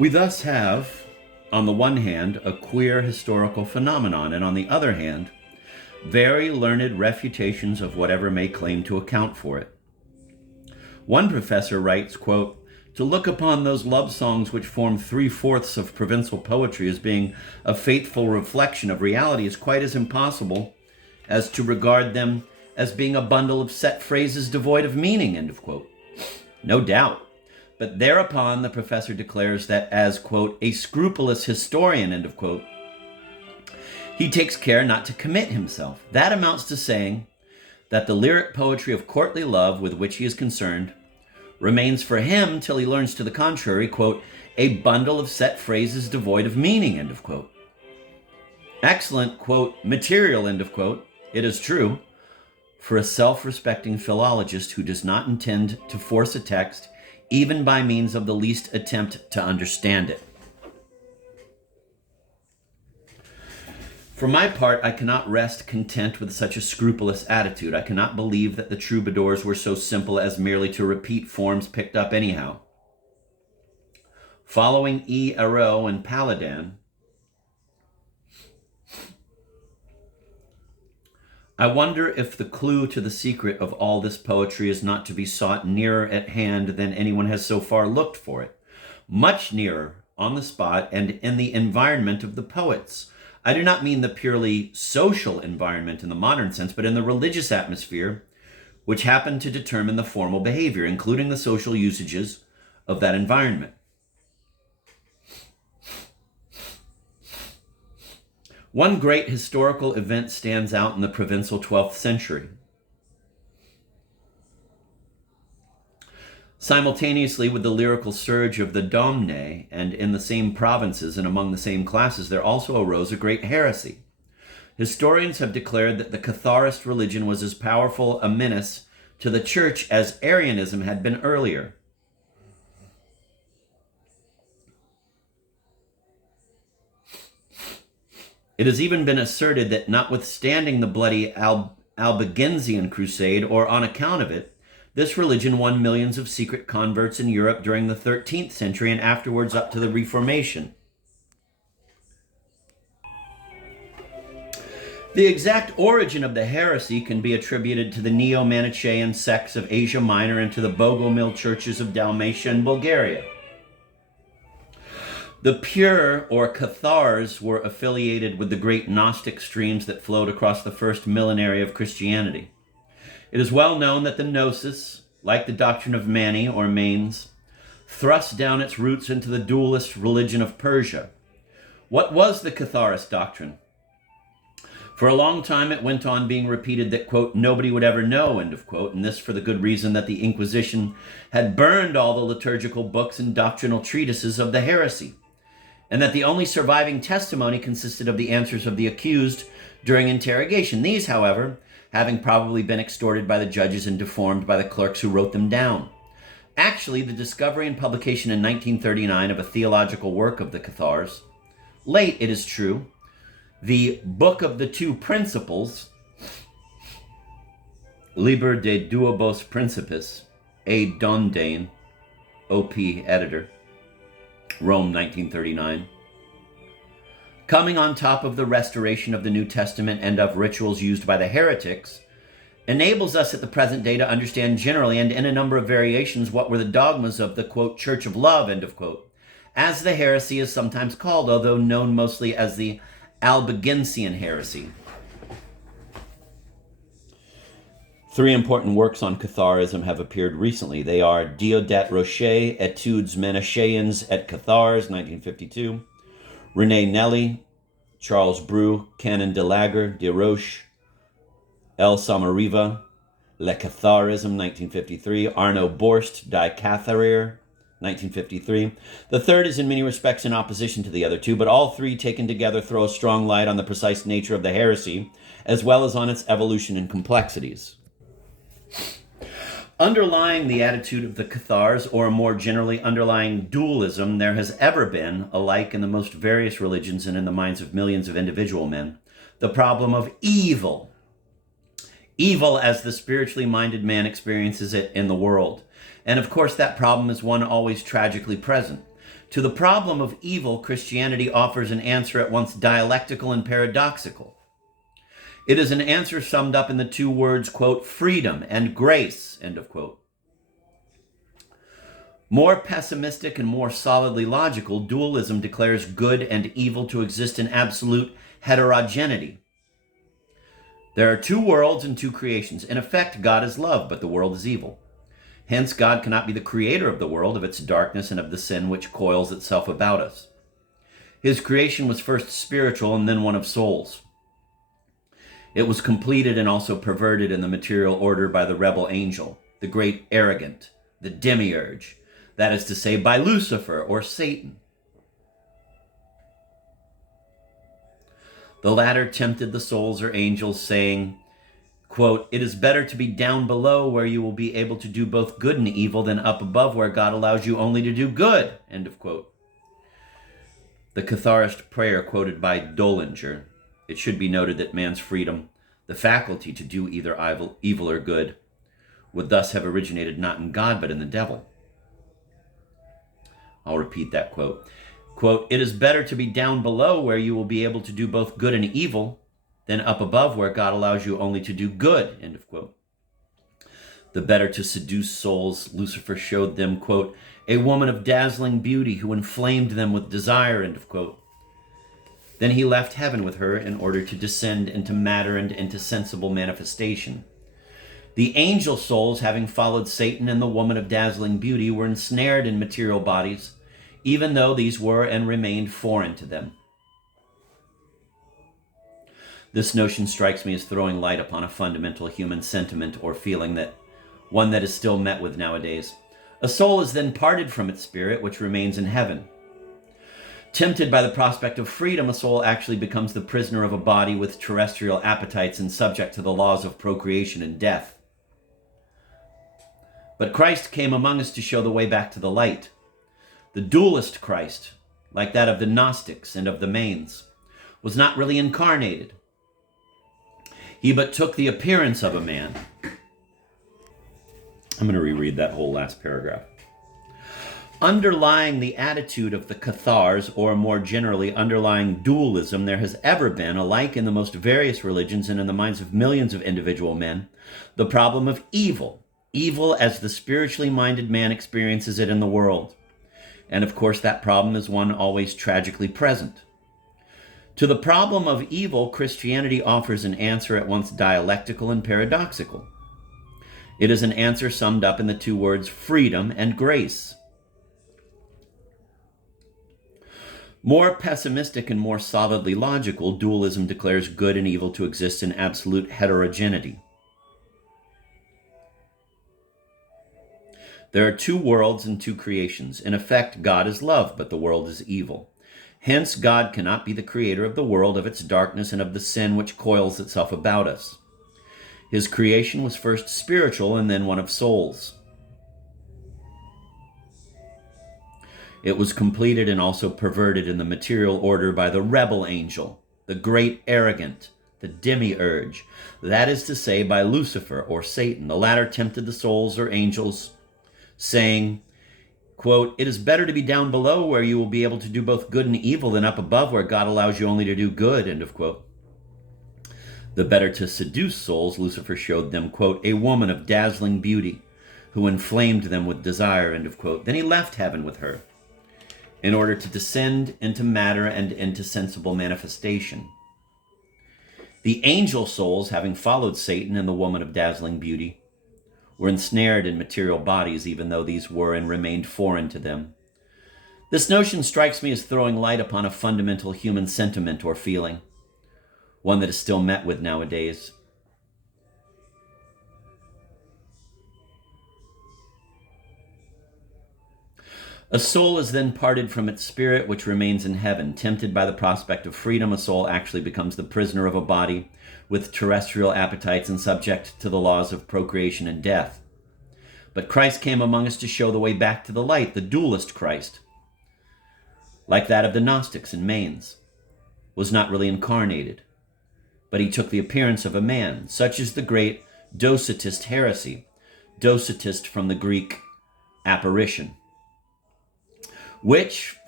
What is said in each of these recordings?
We thus have, on the one hand, a queer historical phenomenon, and on the other hand, very learned refutations of whatever may claim to account for it. One professor writes, quote, "To look upon those love songs which form 3/4 of provincial poetry as being a faithful reflection of reality is quite as impossible as to regard them as being a bundle of set phrases devoid of meaning," end of quote. No doubt. But thereupon the professor declares that as, quote, "a scrupulous historian," end of quote, he takes care not to commit himself. That amounts to saying that the lyric poetry of courtly love with which he is concerned remains for him till he learns to the contrary, quote, "a bundle of set phrases devoid of meaning," end of quote. Excellent, quote, "material," end of quote, it is true, for a self-respecting philologist who does not intend to force a text even by means of the least attempt to understand it. For my part, I cannot rest content with such a scrupulous attitude. I cannot believe that the troubadours were so simple as merely to repeat forms picked up anyhow. Following E. Arreau and Paladin, I wonder if the clue to the secret of all this poetry is not to be sought nearer at hand than anyone has so far looked for it. Much nearer, on the spot, and in the environment of the poets. I do not mean the purely social environment in the modern sense, but in the religious atmosphere, which happened to determine the formal behavior, including the social usages of that environment. One great historical event stands out in the provincial 12th century. Simultaneously with the lyrical surge of the Domne, and in the same provinces and among the same classes, there also arose a great heresy. Historians have declared that the Catharist religion was as powerful a menace to the church as Arianism had been earlier. It has even been asserted that notwithstanding the bloody Albigensian crusade, or on account of it, this religion won millions of secret converts in Europe during the 13th century and afterwards up to the Reformation. The exact origin of the heresy can be attributed to the Neo-Manichaean sects of Asia Minor and to the Bogomil churches of Dalmatia and Bulgaria. The pure, or Cathars, were affiliated with the great Gnostic streams that flowed across the first millenary of Christianity. It is well known that the Gnosis, like the doctrine of Mani or Manes, thrust down its roots into the dualist religion of Persia. What was the Catharist doctrine? For a long time it went on being repeated that, quote, "nobody would ever know," end of quote, and this for the good reason that the Inquisition had burned all the liturgical books and doctrinal treatises of the heresy, and that the only surviving testimony consisted of the answers of the accused during interrogation. These, however, having probably been extorted by the judges and deformed by the clerks who wrote them down. Actually, the discovery and publication in 1939 of a theological work of the Cathars, late, it is true, the Book of the Two Principles, Liber de Duobos Principis, A. Dondain, O.P. editor, Rome, 1939. Coming on top of the restoration of the New Testament and of rituals used by the heretics, enables us at the present day to understand generally and in a number of variations what were the dogmas of the, quote, Church of Love, end of quote, as the heresy is sometimes called, although known mostly as the Albigensian heresy. Three important works on Catharism have appeared recently. They are Diodat Rocher, Etudes Manichaeans et Cathars, 1952, René Nelly, Charles Brou, Canon de Lager, de Roche, El Samariva, Le Catharism, 1953, Arno Borst, Die Catharer, 1953. The third is in many respects in opposition to the other two, but all three taken together throw a strong light on the precise nature of the heresy, as well as on its evolution and complexities. Underlying the attitude of the Cathars, or more generally underlying dualism, there has ever been, alike in the most various religions and in the minds of millions of individual men, the problem of evil. Evil as the spiritually minded man experiences it in the world. And of course that problem is one always tragically present. To the problem of evil, Christianity offers an answer at once dialectical and paradoxical. It is an answer summed up in the two words, quote, freedom and grace, end of quote. More pessimistic and more solidly logical, dualism declares good and evil to exist in absolute heterogeneity. There are two worlds and two creations. In effect, God is love, but the world is evil. Hence, God cannot be the creator of the world, of its darkness, and of the sin which coils itself about us. His creation was first spiritual and then one of souls. It was completed and also perverted in the material order by the rebel angel, the great arrogant, the demiurge, that is to say, by Lucifer or Satan. The latter tempted the souls or angels, saying, quote, it is better to be down below where you will be able to do both good and evil than up above where God allows you only to do good, end of quote. The Catharist prayer quoted by Döllinger. It should be noted that man's freedom, the faculty to do either evil or good, would thus have originated not in God but in the devil. I'll repeat that quote. Quote, it is better to be down below where you will be able to do both good and evil than up above where God allows you only to do good, end of quote. The better to seduce souls, Lucifer showed them, quote, a woman of dazzling beauty who inflamed them with desire, end of quote. Then he left heaven with her in order to descend into matter and into sensible manifestation. The angel souls, having followed Satan and the woman of dazzling beauty, were ensnared in material bodies, even though these were and remained foreign to them. This notion strikes me as throwing light upon a fundamental human sentiment or feeling, that one that is still met with nowadays. A soul is then parted from its spirit, which remains in heaven. Tempted by the prospect of freedom, a soul actually becomes the prisoner of a body with terrestrial appetites and subject to the laws of procreation and death. But Christ came among us to show the way back to the light. The dualist Christ, like that of the Gnostics and of the Manes, was not really incarnated. He but took the appearance of a man. I'm going to reread that whole last paragraph. Underlying the attitude of the Cathars, or more generally underlying dualism, there has ever been, alike in the most various religions and in the minds of millions of individual men, the problem of evil. Evil as the spiritually minded man experiences it in the world. And of course, that problem is one always tragically present. To the problem of evil, Christianity offers an answer at once dialectical and paradoxical. It is an answer summed up in the two words freedom and grace. More pessimistic and more solidly logical, dualism declares good and evil to exist in absolute heterogeneity. There are two worlds and two creations. In effect, God is love, but the world is evil. Hence, God cannot be the creator of the world, of its darkness, and of the sin which coils itself about us. His creation was first spiritual and then one of souls. It was completed and also perverted in the material order by the rebel angel, the great arrogant, the demiurge, that is to say, by Lucifer or Satan. The latter tempted the souls or angels, saying, quote, it is better to be down below where you will be able to do both good and evil than up above where God allows you only to do good, end of quote. The better to seduce souls, Lucifer showed them, quote, a woman of dazzling beauty who inflamed them with desire, end of quote. Then he left heaven with her in order to descend into matter and into sensible manifestation. The angel souls, having followed Satan and the woman of dazzling beauty, were ensnared in material bodies, even though these were and remained foreign to them. This notion strikes me as throwing light upon a fundamental human sentiment or feeling, one that is still met with nowadays. A soul is then parted from its spirit, which remains in heaven. Tempted by the prospect of freedom, a soul actually becomes the prisoner of a body with terrestrial appetites and subject to the laws of procreation and death. But Christ came among us to show the way back to the light, the dualist Christ, like that of the Gnostics and Manes, was not really incarnated, but he took the appearance of a man. Such is the great Docetist heresy, Docetist from the Greek apparition, which,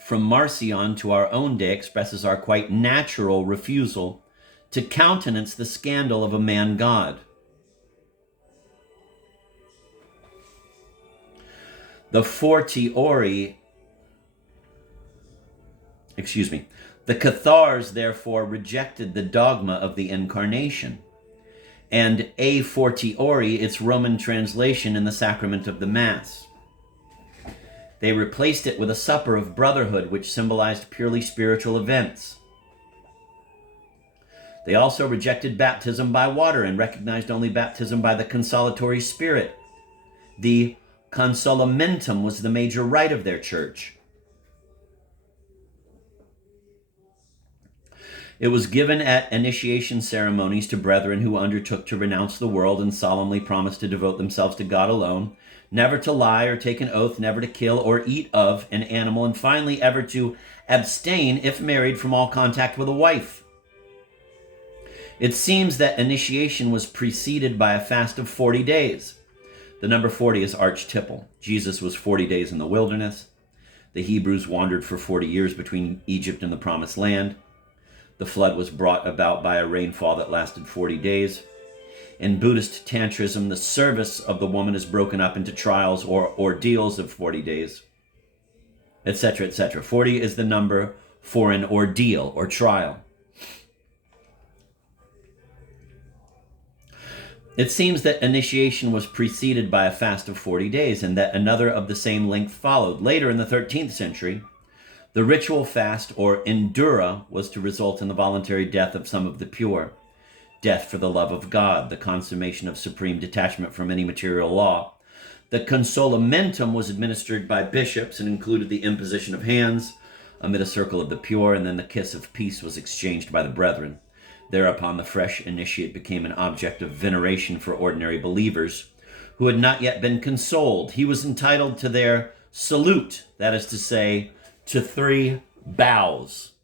from Marcion to our own day expresses our quite natural refusal to countenance the scandal of a man-god. The Cathars therefore rejected the dogma of the incarnation, and a fortiori its Roman translation in the sacrament of the Mass. They replaced it with a supper of brotherhood, which symbolized purely spiritual events. They also rejected baptism by water and recognized only baptism by the consolatory spirit. The consolamentum was the major rite of their church. It was given at initiation ceremonies to brethren who undertook to renounce the world and solemnly promised to devote themselves to God alone, never to lie or take an oath, never to kill or eat of an animal, and finally ever to abstain, if married, from all contact with a wife. It seems that initiation was preceded by a fast of 40 days. The number 40 is archetypal. Jesus was 40 days in the wilderness. The Hebrews wandered for 40 years between Egypt and the Promised Land. The flood was brought about by a rainfall that lasted 40 days. In Buddhist Tantrism, the service of the woman is broken up into trials or ordeals of 40 days, etc., etc. 40 is the number for an ordeal or trial. It seems that initiation was preceded by a fast of 40 days and that another of the same length followed. Later in the 13th century, the ritual fast, or endura, was to result in the voluntary death of some of the pure. Death for the love of God, the consummation of supreme detachment from any material law. The consolamentum was administered by bishops and included the imposition of hands amid a circle of the pure, and then the kiss of peace was exchanged by the brethren. Thereupon the fresh initiate became an object of veneration for ordinary believers who had not yet been consoled. He was entitled to their salute, that is to say, to 3 bows.